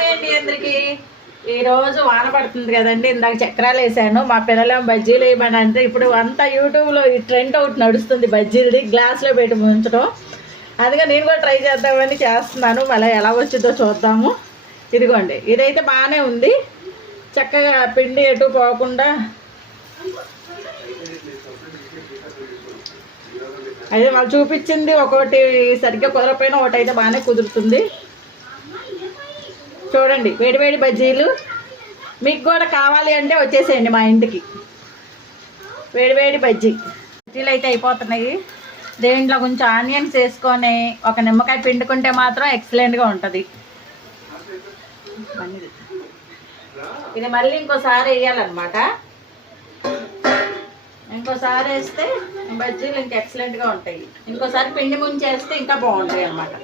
Hi అండి అందరికి. ఈరోజు వాన పడుతుంది కదండి. ఇందాక చక్రాలు వేసాను. మా పిల్లలేమో బజ్జీలు వేయమని అంటే ఇప్పుడు అంతా యూట్యూబ్లో ఈ ట్రెండ్ ఒకటి నడుస్తుంది బజ్జీలది, గ్లాస్లో పెట్టి ఉంచడం. అందుకే నేను కూడా ట్రై చేద్దామని చేస్తున్నాను. మళ్ళీ ఎలా వచ్చిందో చూద్దాము. ఇదిగోండి, ఇదైతే బాగానే ఉంది. చక్కగా పిండి ఎటు పోకుండా అయితే వాళ్ళు చూపించింది ఒకటి సరిగ్గా కుదరపోయినా ఒకటి అయితే బాగానే కుదురుతుంది. చూడండి, వేడివేడి బజ్జీలు మీకు కూడా కావాలి అంటే వచ్చేసేయండి మా ఇంటికి. వేడివేడి బజ్జీలు అయితే అయిపోతున్నాయి. దేంట్లో కొంచెం ఆనియన్స్ వేసుకొని ఒక నిమ్మకాయ పిండుకుంటే మాత్రం ఎక్సలెంట్గా ఉంటుంది. ఇది మళ్ళీ ఇంకోసారి వేయాలన్నమాట. ఇంకోసారి వేస్తే బజ్జీలు ఇంకా ఎక్సలెంట్గా ఉంటాయి. ఇంకోసారి పిండి ముంచేస్తే ఇంకా బాగుంటాయి అన్నమాట.